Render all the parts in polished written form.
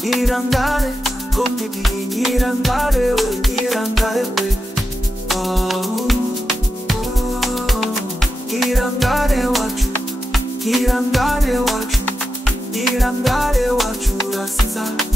Irangare, come ti irangare, irangare, irangare wacu, irangare wacu, irangare wacu rasa, sasa.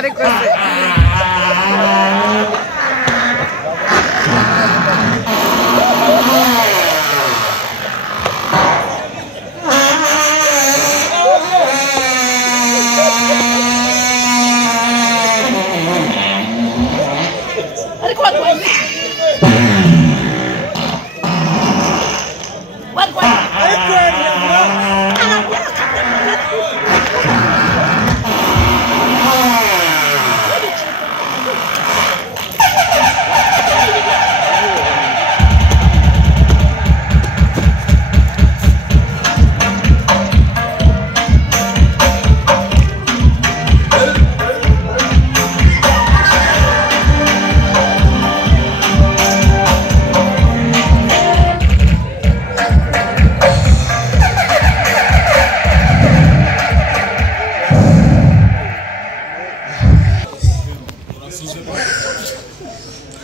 ariko se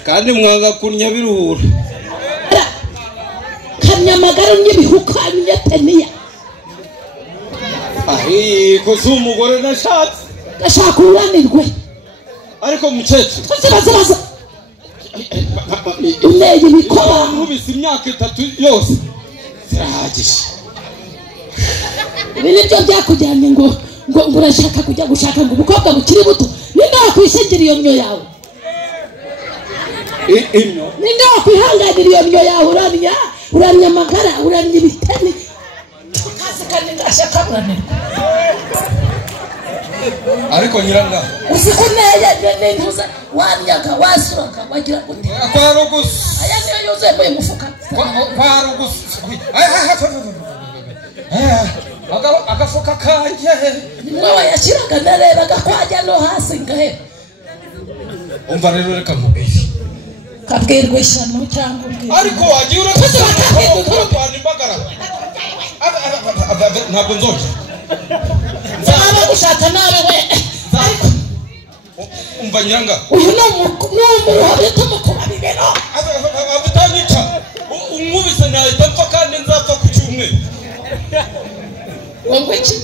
kandi mwanga kunya biruhura Kanyamagara n'ibihuka nyeteniya ahi ko umugore nashatse gashaka uranirwe ariko mucece tuzibaza uneye bikoba nkubise imyaka 3 yose zirahagije ibi nibyo byakujyanye ngo urashaka kujya gushaka ngo umukobwa bukiri buto ninde wakwishingira iyo myo yawe ninde wakwihanganira iyo myo yawe uranya amagara uranya ibiteni kazi kandi ndashaka kuranirwa ariko nyiranga usiko neye ntuza wanyaga wasuraga wagira gute kwarugus aya niyo yuzuye mu mufuka kwarugus agafuka kanje nimwe wayashiraga narebaga kwajya no hasi ngahe umva rero reka nkubwire kabwirwe shano cyangwa ubwire ariko wagiye urakoze bakakubwira imbagara ntabwo nzoje nzaba gushaka nawe we ariko umva nyiranga uyu no umurobe tumukuba bibero abutanyica umwubise nahita mpfa kandi nzapfa ku cyumweru ngo iki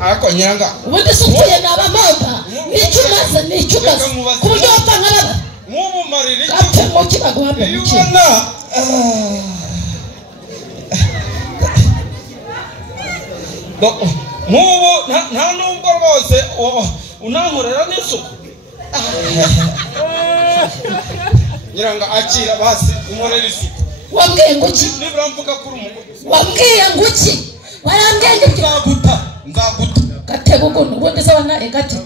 ariko nyiranga ubundi sukuye n'abamamba n'icumaze ku buryo wapfa nk'ababa nk'ubu marira iki apfe mu kibago hamwe mu kintu nk'ubu nta nubwo rwose unankorera n'isuku nyiranga akira basi umorera isuku wambwiye ngo iki nibura mvuga kuri umugore wambwiye ngo iki warambwiye ngo nzaguta gatebuguno ubundi se wanaye gati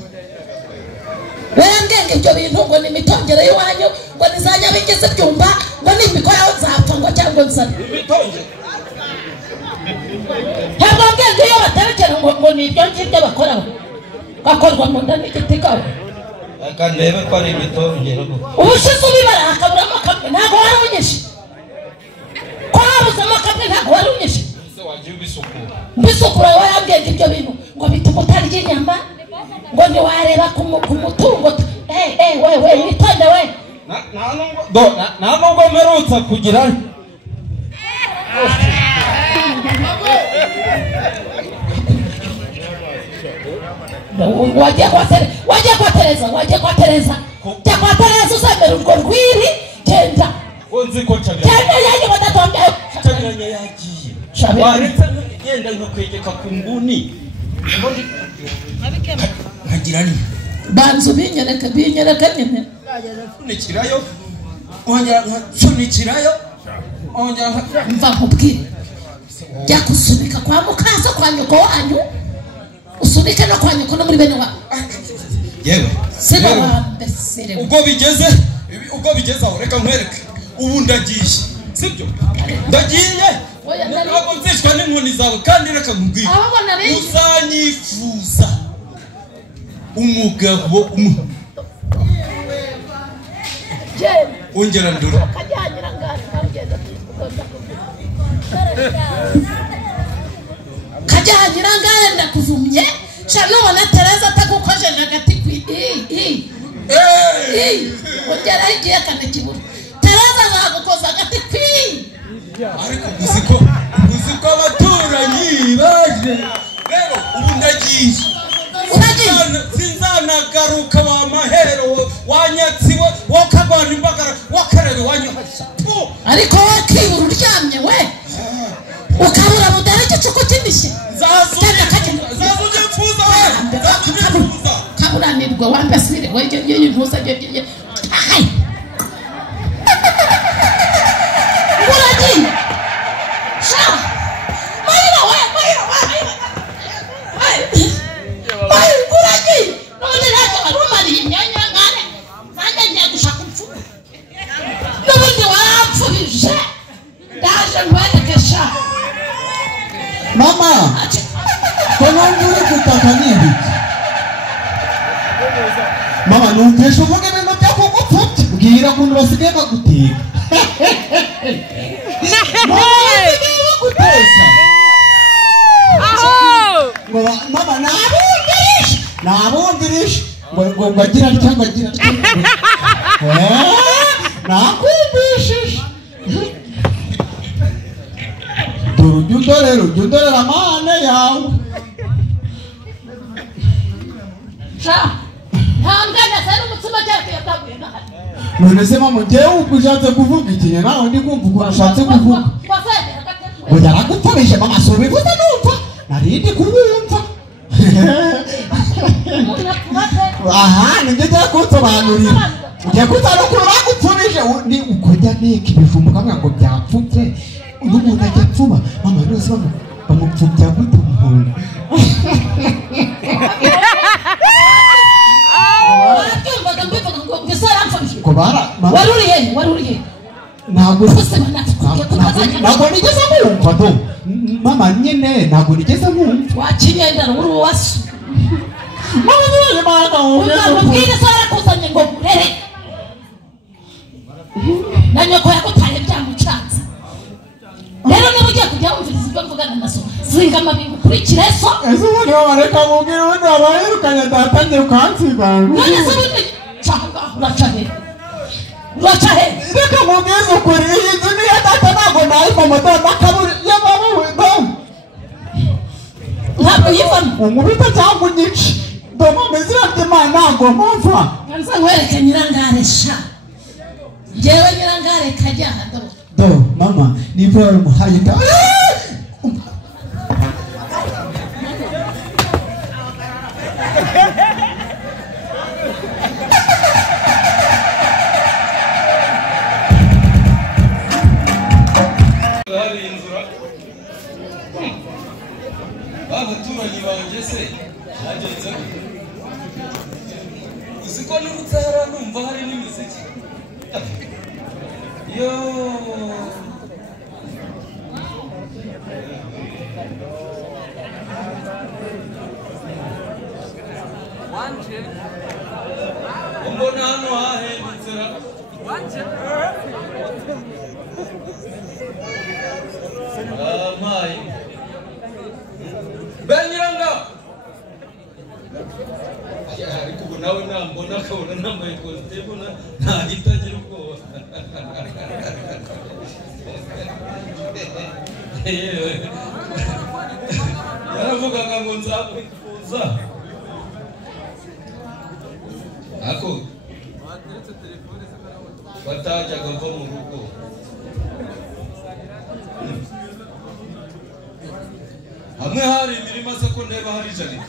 warambwiye ngo ibyo bintu ngo ni imitongero y'iwanyu ngo nizajya bigeze byumva ngo nibikoraho nzapfa ngo cyangwa nzana imitongero ntabwo wambwiye ngo iyo baterekera ngo ni ibyo ngibyo bakoraho gakorwa mu nda n'igiti kawe reka ndebe ko ari imitongero ubushize ubibara hakaburamo kamwe ntabwo wari unyishe ko habuzemo kamwe ntabwo wari unyishe mbisukura warambwiye ngo ibyo bintu ngo bituma utarya inyama ngo ntiwareba ku mutungo we witonde we nta nubwo mperutse kugira wagiye kwa Tereza uzemera urwo rwiri genda unzi ko genda yaje badatombe Chabiranya yagiye waretse yenda nko kwegeka ku nguni nkagirani banzu binyereka nyine funikirayo ongera nsunikirayo ongera mva nkubwire jya kusunika kwa mukaza kwa nyoko wanyu usunike no kwa nyoko no muri bene wa yewe sema wambesere ubwo bigeze aho reka nkwereke ubu ndagiye sibyo ndagiye ntabwo nzishwa n'inkoni zawe kandi reka nkubwire uzanyifuza umugabo umwe ongera ndura kajyanyira ngahe ndakuvumye shano wana Tereza atagukojeje agati kwi ongera igiye kandi kibura Tereza azagukoza agati kwi ariko uziko abaturanyi baje rero ubu ndagiye uragiye sinzi ariko wowe ukibura uryamye we ukabura budara igicuku cy'imishyi zazuje mfuza we kaburanirwa wambasire we yewe ntuza yewe ai uragiye sha mayira we ai uragiye none rero arumari imyanya ngane nanjye ngiye gushaka umfuka n'ubundi warapfubije ndaje ngwendekesha mama konongure kutaka nini mama nutesha uvuge ibintu byakugupfutse bwira kuntu basigaye baguteka baguteka mama nabundirisha ngo agira cyangwa agira nakumvishije dore ujya udorera amahane yawe ntangana se n'umutsima cyane yataguye n'ahari none se mama njyewe uko ushatse kuvuga ikintu nawe ndi kumva uko ushatse kuvuga ngo yaragupfubije mama si ubivuze numva narindi kubumva aha nibyo ugiye kunsobanurira ugiye kunsobanurira ukuntu bagupfubije ni uko njya nteka ibijumba ukavuga ngo byapfubye n'umuntu ajya apfuba mama rwose bamupfubya gute umuntu waruriye ntabwo nigeze mwumva do mama nyine ntabwo nigeze mwumva wakinyendana uri uwasu mama niwe mwana ubwire so yarakuzanye ngo murere na nyoko yakutaye byamucanze rero niba ugiye kujya wumviriza ibyo mvugana nazo zinga amabingu ukurikire so ese ubundi wabareka mubwire ubundi wabayirukanye datangiye ukansigana none se ubundi uraca he reka mubwize ukuri iyi nzu niya data ntabwo nayivamo do nakaburi y'amama we do ntabwo yivamo umubita cyangwa unyice do mama izina ry'imana ntabwo mpamva nza nkwereke nyirangare sha njyewe nyirangare kajyaha do mama niba wamuhaye da abaturanyi banjye se bagenze uziko n'urutsara numva hari n'imiziki yo mbona hano hahindutse amayi Benyiranga ariko ubu nawe nambona akabona nambaye ikositimu ntahitagira ubwoba yaravugaga ngo nzakwifuza ako batajyaga ava mu rugo hamwe hari imirima se ko ndeba hari jaride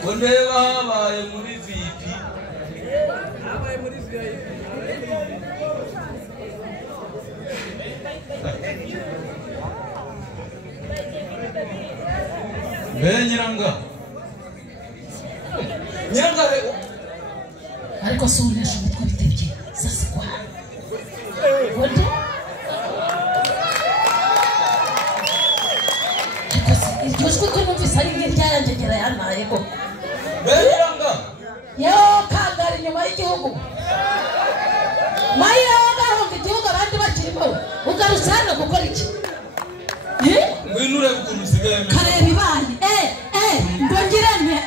ko ndeba habaye muri VIP Nyiranga ariko si unesha umutwe bitekeye sasa kwa wode ariko si iryo jwi ko numvise ari ngiri ryarangegera yanaye ko Nyiranga yo kagari inyuma y'igihugu mayi wagahunga igihugu abandi bakirimo ugarutse hano gukora iki ngwino urebe ukuntu usigaye kareba ibaye ngongirane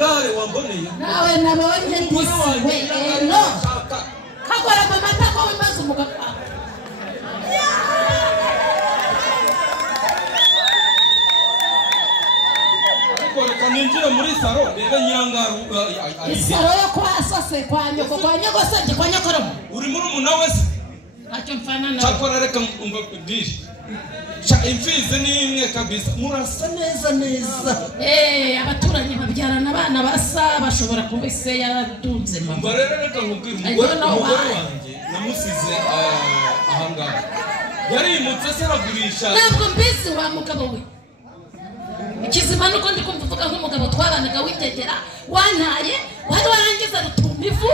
nyirangare wamboneye nawe nabonye ndisiwe eno kagora mama tako wimaze umugabo reka ninjire muri saro rero nyirangaru isaro yo kwa sose kwa nyoko se kwa nyokoro uri muri umuna wese ntacyo mfana na cyakora reka mbabwire imfizi ni imwe kabisa murasa neza abaturanyi babyarana abana basa bashobora kuba se yaradunze mama mba rero reka nkubwire umugore wanjye namusize ahangaha yarimutse se aragurisha ntabwo mbizi wa mugabo we ikizima nuko ndi kumva uvuga nk'umugabo twabanaga witegera wantaye wari warangiza rutuma ivu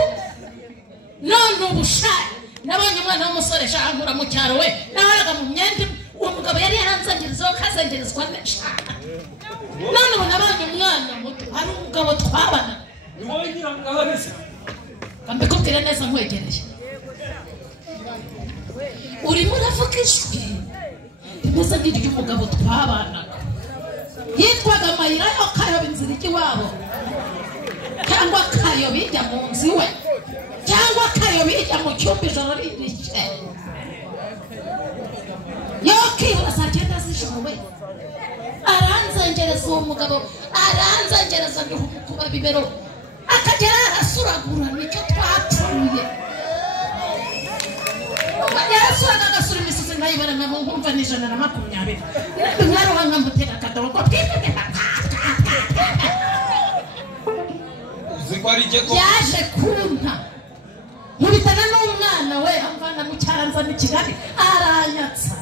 none ubushaye nabonye umwana w'umusore shangura mu cyaro we nabaraga mu myenda uwo mugabo yari yaranzangirizaho kazangirizwa neshaka none ubu nabonye umwana muto hari umugabo twabana ni wowe nyirangare se mbikubwire neza nkwegereye urimo uravuga ijwi rimeze nk'iry'umugabo twabanaga yitwaga Mayira yo kayoba inzira iwabo cyangwa kayoba ijya mu nzu iwe cyangwa kayoba ijya mu cyumba ijoro ririce yo kibura saa 9 z'ijoro we aranzengereza uwo mugabo aranzengereza kuba bibero akagera arasuragura nicyo twapfuye yarasuraga agasura imisozi nkayibara nkamo nkumva ni 120 mwaruha nkamutera akadobo ko yaje kumpa nkubitana n'umwana we amvana mu cyanza ni Kigali aranyatsa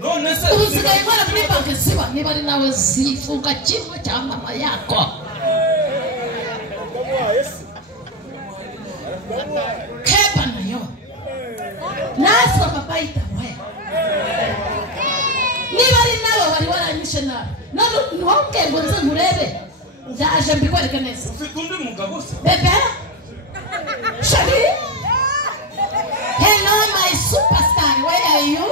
none se ubusigaye nkora muri banki siba niba ari nawe zifunga kimwe cya mama yako keba nayo nasa babayita we niba ari nawe wari waranyishe nawe none ntumbwe ngo nze nkurebe ndaje mbikwereke neza ufite undi mugabo se bebe shari hello my superstar where are you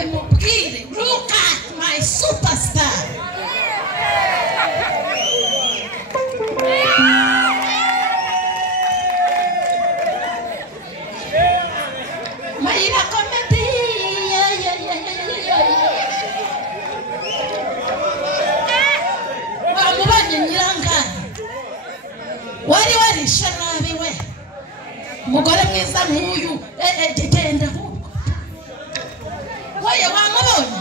Look at my superstar. Mayira comedy. Wamubanye nyirangare. Wari warisha nabi we. Umugore mwiza nk'uyu genda ahubwo. Oya wamubonye.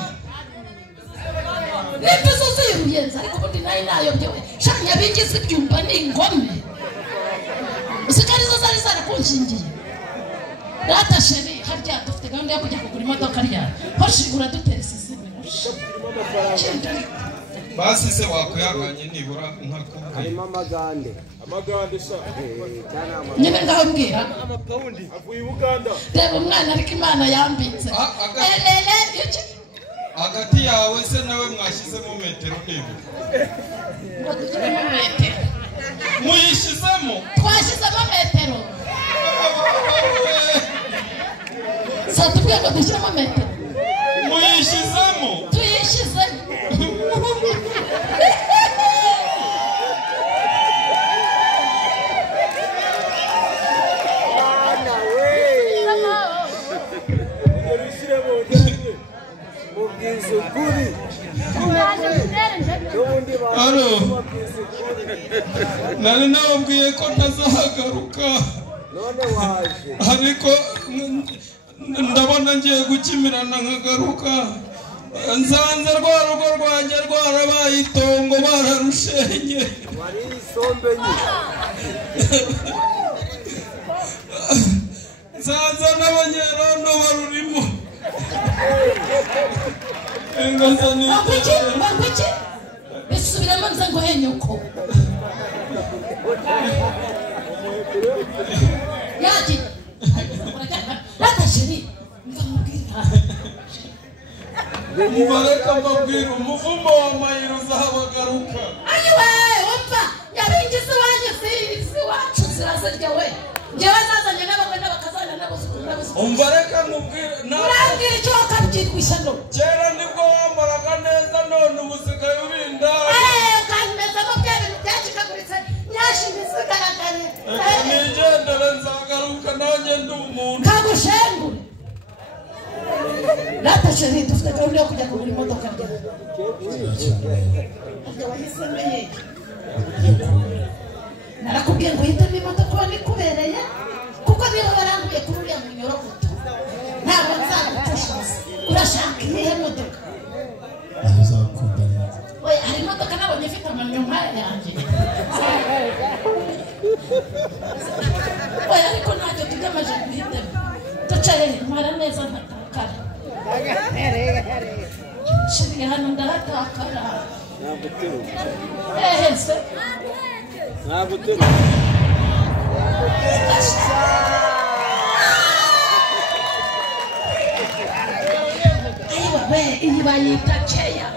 Nifuza uziruyenza ariko ubundi nayo byewe. Shanya bigize ibyumba n'ingome. Usikarizo zari zarakunshingiye. Data sheri harya dufite gahunda yo kujya kugura imodoka rya. Hoshigura duteresize. basi se wakuyaganye nibura nkakubwira harimo amagande sha nyine ngaho mbwira amapaundi avuye Uganda reba umwana ariko Imana yambitse hagati yawe se nawe mwashyizemo metero niba muyishyizemo twashyizemo metero sa tubwiye ngo dushyiremo metero muyishyizemo tuyishyizemo nari nababwiye ko ntazahagaruka ariko ndabona ngiye gukimirana nkagaruka nsanze rwa rugo rwanjye rwarabaye itongo bararushenye nsanze n'abanyerondo barurimo Ngwiki bisubiramo nze ngo henyuko yaji ratashiri Mubareka mbabwira umuvumo wa mayiro uzabagaruka. Ayiwe opfa yabingize wanyu si wacu zirazirya we ngewe nazanye n'abagwe n'abakazana n'abuzukuru umbareka nkubwira urambwira icyo wakabyitwisha no kera nibwo wambaraga neza none ubusigaye urinda ukanmeza mu bya bintu byacikaguritse nyashimizigaragare nigendere nzagaruka nanjye ndi umuntu kagushengure ratashiri dufite gahunda yo kujya kugura imodoka ryawe wahisemo yeye narakubwiye ngo uhitemo imodoka uba nikubereye kuko niba waranguye kuri uriya munyorogoto ntabwo nzagupfushaza urashaka iyihe modoka we hari imodoka nabonye ifite amanyuma yanjye we ariko ntacyo tugamaje guhitamo ducare ntwara neza ntatakara nshiriye hano ndahatakara se iyi bayita keya